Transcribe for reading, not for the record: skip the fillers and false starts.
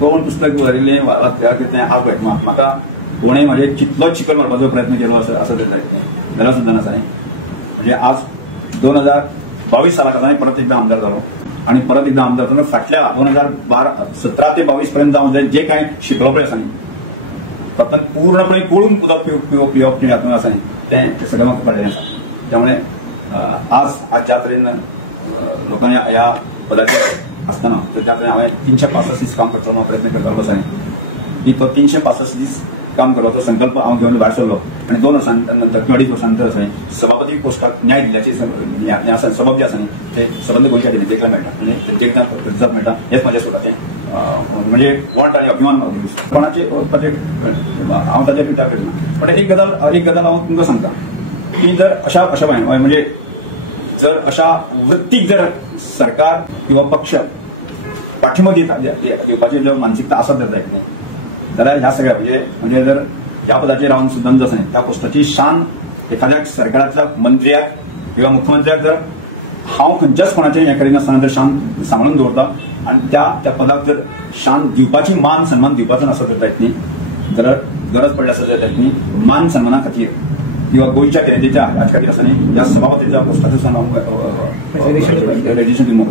कोण पुस्तक बरयलें वा कितें आपय म्हाका कोणें म्हाजे कितलोच चिकल मारपाचो प्रयत्न केलो असं ते जाल्यार सुद्दां आसा न्ही. म्हणजे आज 2022 सालाक हांवें परत एकदां आमदार जालो आणि परत एकदां आमदार जालो. फाटल्या 2017 ते 22 पर्यंत जावन जे कांय शिकलो पळय आसा न्ही फक्त पूर्णपणे कळून उदक पिवप हातून आसा न्ही तें सगळें म्हाका कळलेलें आसा. त्यामुळे आज ज्या तरेन लोकांनी ह्या पदाचेर आसतना त्या तरेन हांवें 365 दीस काम करचो प्रयत्न करतालो आसा न्ही. तो 365 दीस काम करपाचो संकल्प हांव घेवन भायर सरलो आनी 2 वर्सांनंतर 2.5 वर्सांनंतर सभापती पोस्टाक न्याय दिल्ल्याचे सबब जे आसा न्ही ते सबंद गोंयच्या जनतेक मेळटा आनी जनतेक प्रतिसाद मेळटा हेच म्हाज्या स्वताचें म्हणजे वॉन्ट आनी अभिमान कोणाचे हांव ताचेर विचार करना. पण एक गजाल हांव तुमकां सांगता की जर अशा म्हणजे जर अशा वृत्तीक जर सरकार किंवा पक्ष पाठिंबो दिवपाची जर मानसिकता आसत जाल्यार ह्या सगळ्या म्हणजे जर ह्या पदाचेर रावन सुद्दां जसं त्या पोस्टाची शान एखाद्या सरकाराच्या मंत्र्याक किंवा मुख्यमंत्र्याक जर हांव खंयच्याच कोणाचें हें करिनासतना जर शान सांबाळून दवरता आनी त्या पदाक जर शान दिवपाची मान सन्मान दिवपाचो नासत जायत न्ही जाल्यार गरज पडल्या आसत जायत न्ही मान सन्माना खातीर किंवा गोंयच्या जनतेच्या हाजे खातीर आसा न्ही ह्या सभापतीच्या पोस्टाचेर हांव रेजिस्ट्रेशन दिवंक